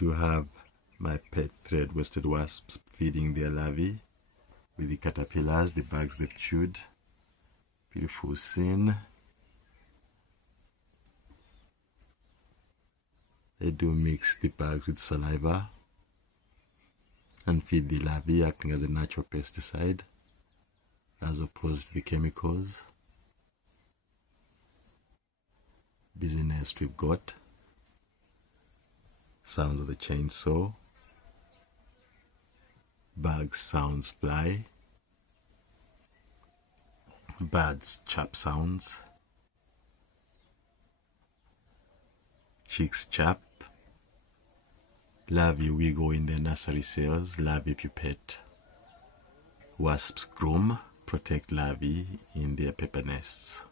do have my pet thread-waisted wasps feeding their larvae with the caterpillars, the bugs they've chewed. Beautiful scene. They do mix the bugs with saliva and feed the larvae, acting as a natural pesticide as opposed to the chemicals. Busy nest we've got. Sounds of the chainsaw. Bugs sounds fly. Birds chirp sounds. Chicks chirp. Larvae wiggle in their nursery cells. Larvae pupate. Wasps groom, protect larvae in their paper nests.